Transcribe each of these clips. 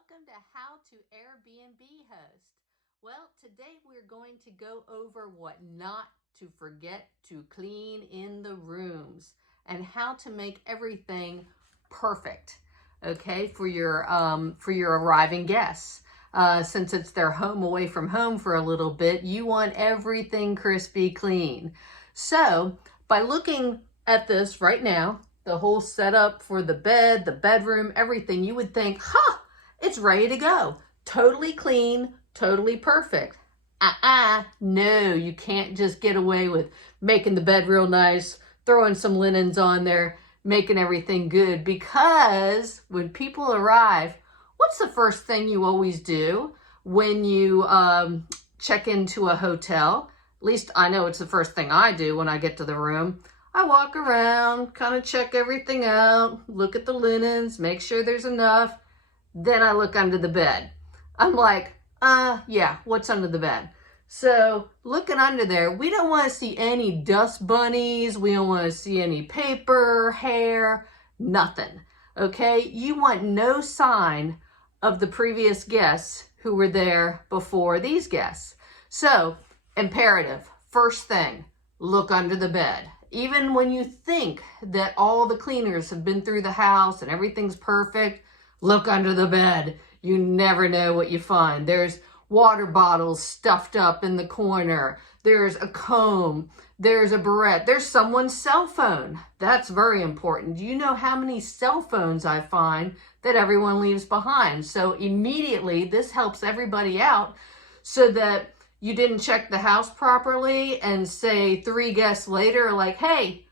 Welcome to How to Airbnb Host. Well, today we're going to go over what not to forget to clean in the rooms and how to make everything perfect, okay, for your arriving guests. Since it's their home away from home for a little bit, you want everything crispy clean. So by looking at this right now, the whole setup for the bed, the bedroom, everything, you would think, it's ready to go. Totally clean, totally perfect. No, you can't just get away with making the bed real nice, throwing some linens on there, making everything good, because when people arrive, what's the first thing you always do when you check into a hotel? At least I know it's the first thing I do when I get to the room. I walk around, kind of check everything out, look at the linens, make sure there's enough. Then I look under the bed. I'm like, yeah, what's under the bed? So looking under there, we don't want to see any dust bunnies. We don't want to see any paper, hair, nothing. Okay, you want no sign of the previous guests who were there before these guests. So imperative, first thing, look under the bed. Even when you think that all the cleaners have been through the house and everything's perfect, look under the bed. You never know what you find. There's water bottles stuffed up in the corner. There's a comb. There's a barrette. There's someone's cell phone. That's very important. Do you know how many cell phones I find that everyone leaves behind? So immediately this helps everybody out so that you didn't check the house properly and say 3 guests later, like, hey,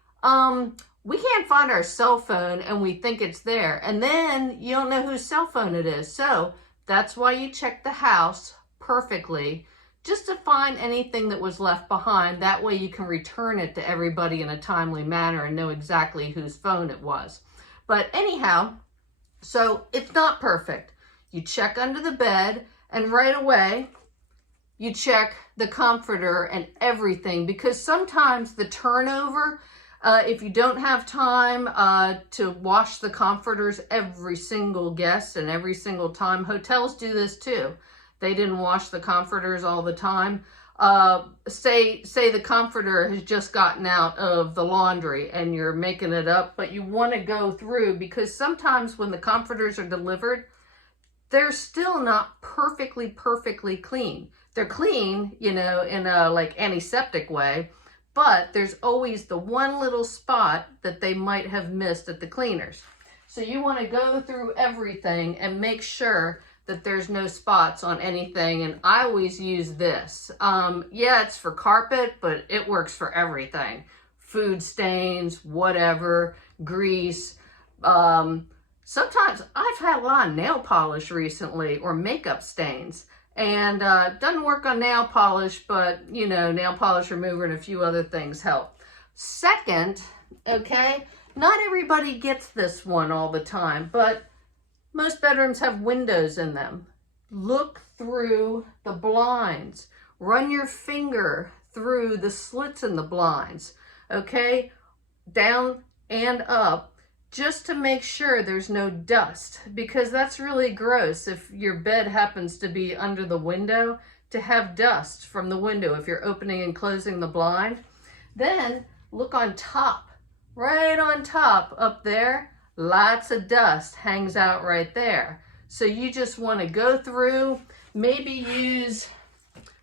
we can't find our cell phone and we think it's there. And then you don't know whose cell phone it is. So that's why you check the house perfectly, just to find anything that was left behind. That way you can return it to everybody in a timely manner and know exactly whose phone it was. But anyhow, so it's not perfect. You check under the bed and right away, you check the comforter and everything, because sometimes the turnover, if you don't have time to wash the comforters every single guest and every single time, hotels do this too. They didn't wash the comforters all the time. Say the comforter has just gotten out of the laundry and you're making it up, but you want to go through, because sometimes when the comforters are delivered, they're still not perfectly clean. They're clean, you know, in a like antiseptic way, but there's always the one little spot that they might have missed at the cleaners. So you want to go through everything and make sure that there's no spots on anything. And I always use this. Yeah, it's for carpet, but it works for everything. Food stains, whatever, grease. Sometimes I've had a lot of nail polish recently or makeup stains. And doesn't work on nail polish, but you know, nail polish remover and a few other things help. Second, okay, not everybody gets this one all the time, but most bedrooms have windows in them. Look through the blinds. Run your finger through the slits in the blinds, okay, down and up, just to make sure there's no dust, because that's really gross if your bed happens to be under the window, to have dust from the window if you're opening and closing the blind. Then look on top, right on top up there, lots of dust hangs out right there. So you just want to go through, maybe use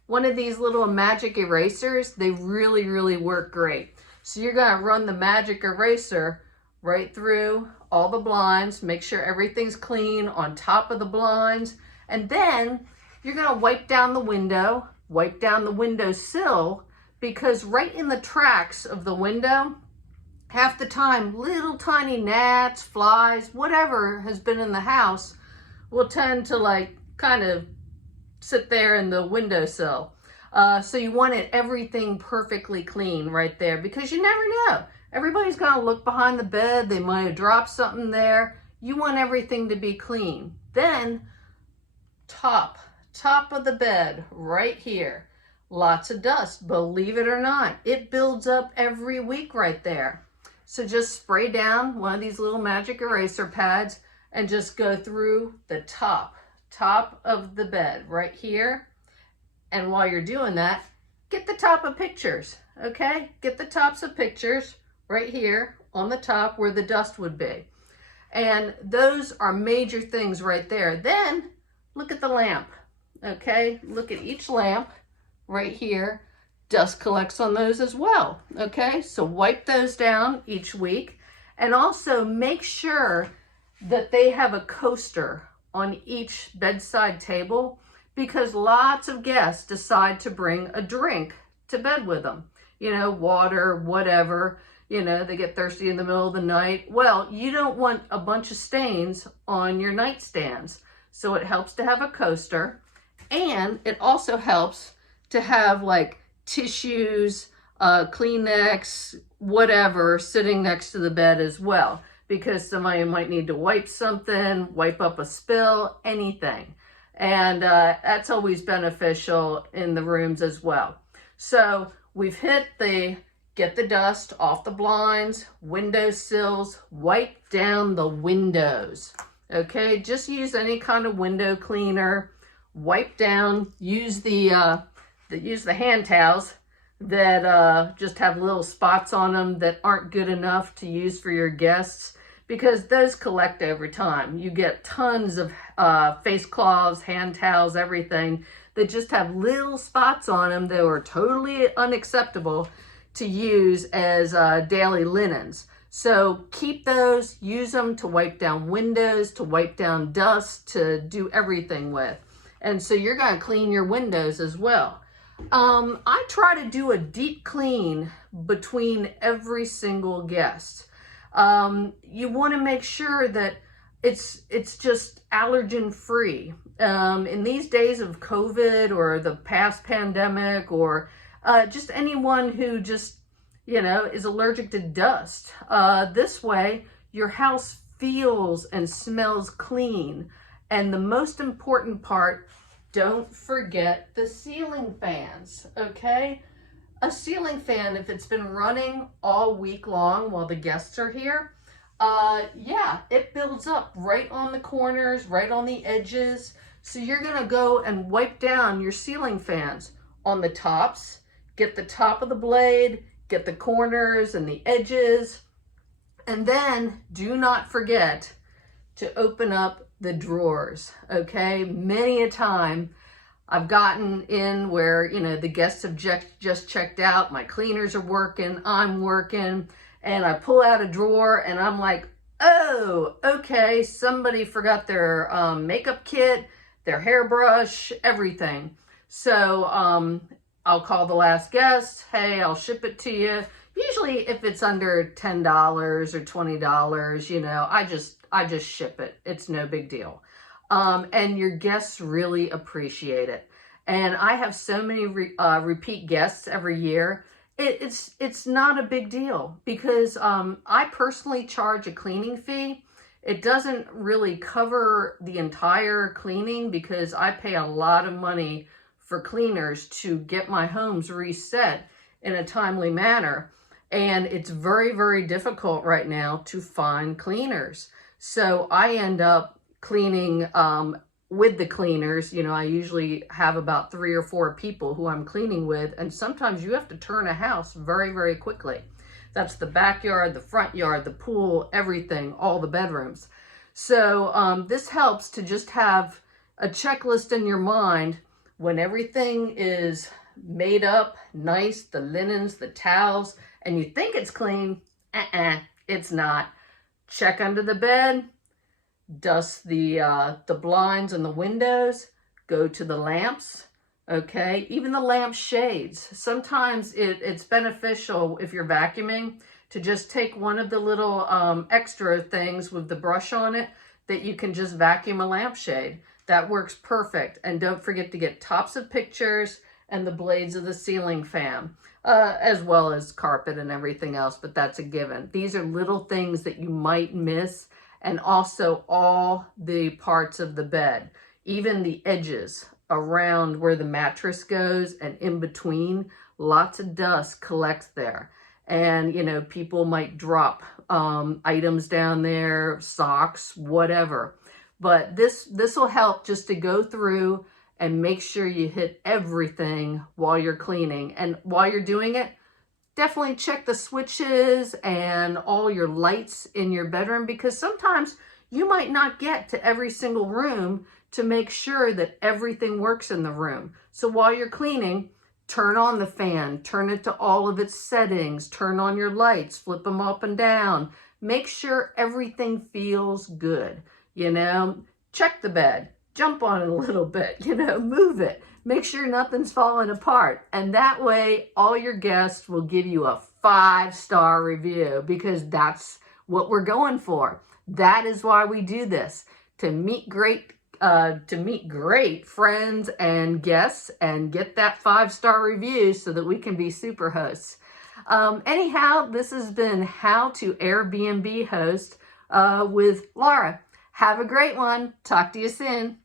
one of these little magic erasers. They really work great. So you're going to run the magic eraser right through all the blinds, make sure everything's clean on top of the blinds, and then you're going to wipe down the windowsill, because right in the tracks of the window, half the time, little tiny gnats, flies, whatever has been in the house will tend to like kind of sit there in the windowsill. So you want everything perfectly clean right there, because you never know. Everybody's going to look behind the bed. They might have dropped something there. You want everything to be clean. Then top of the bed right here. Lots of dust, believe it or not. It builds up every week right there. So just spray down one of these little magic eraser pads and just go through the top top of the bed right here. And while you're doing that, get the top of pictures, okay? Get the tops of pictures right here on the top where the dust would be. And those are major things right there. Then look at the lamp, okay? Look at each lamp right here. Dust collects on those as well, okay? So wipe those down each week. And also make sure that they have a coaster on each bedside table, because lots of guests decide to bring a drink to bed with them. You know, water, whatever. You know, they get thirsty in the middle of the night. Well, you don't want a bunch of stains on your nightstands. So it helps to have a coaster. And it also helps to have like tissues, Kleenex, whatever, sitting next to the bed as well. Because somebody might need to wipe something, wipe up a spill, anything. And that's always beneficial in the rooms as well. So we've hit the get the dust off the blinds, window sills, wipe down the windows. Okay, just use any kind of window cleaner, wipe down, use the hand towels that just have little spots on them that aren't good enough to use for your guests, because those collect over time. You get tons of face cloths, hand towels, everything that just have little spots on them that are totally unacceptable to use as daily linens. So keep those, use them to wipe down windows, to wipe down dust, to do everything with. And so you're gonna clean your windows as well. I try to do a deep clean between every single guest. You wanna make sure that it's just allergen free. In these days of COVID or the past pandemic, or just anyone who just, you know, is allergic to dust. This way, your house feels and smells clean. And the most important part, don't forget the ceiling fans, okay? A ceiling fan, if it's been running all week long while the guests are here, yeah, it builds up right on the corners, right on the edges. So you're gonna go and wipe down your ceiling fans on the tops, get the top of the blade, get the corners and the edges, and then do not forget to open up the drawers, okay? Many a time I've gotten in where, you know, the guests have just checked out, my cleaners are working, I'm working, and I pull out a drawer and I'm like, oh, okay, somebody forgot their makeup kit, their hairbrush, everything. So I'll call the last guest, hey, I'll ship it to you. Usually if it's under $10 or $20, you know, I just ship it. It's no big deal. And your guests really appreciate it. And I have so many repeat guests every year. It's not a big deal, because I personally charge a cleaning fee. It doesn't really cover the entire cleaning, because I pay a lot of money for cleaners to get my homes reset in a timely manner. And it's very, very difficult right now to find cleaners. So I end up cleaning with the cleaners. You know, I usually have about 3 or 4 people who I'm cleaning with. And sometimes you have to turn a house very, very quickly. That's the backyard, the front yard, the pool, everything, all the bedrooms. So this helps to just have a checklist in your mind when everything is made up, nice, the linens, the towels, and you think it's clean. It's not. Check under the bed, dust the blinds and the windows, go to the lamps, okay? Even the lamp shades. Sometimes it's beneficial, if you're vacuuming, to just take one of the little extra things with the brush on it that you can just vacuum a lampshade. That works perfect. And don't forget to get tops of pictures and the blades of the ceiling fan, as well as carpet and everything else, but that's a given. These are little things that you might miss, and also all the parts of the bed, even the edges around where the mattress goes and in between, lots of dust collects there. And, you know, people might drop items down there, socks, whatever. But this will help just to go through and make sure you hit everything while you're cleaning. And while you're doing it, definitely check the switches and all your lights in your bedroom, because sometimes you might not get to every single room to make sure that everything works in the room. So while you're cleaning, turn on the fan, turn it to all of its settings, turn on your lights, flip them up and down. Make sure everything feels good. You know, check the bed, jump on it a little bit, you know, move it. Make sure nothing's falling apart. And that way, all your guests will give you a 5-star review, because that's what we're going for. That is why we do this, to meet great friends and guests and get that 5-star review so that we can be super hosts. Anyhow, this has been How to Airbnb Host with Laura. Have a great one. Talk to you soon.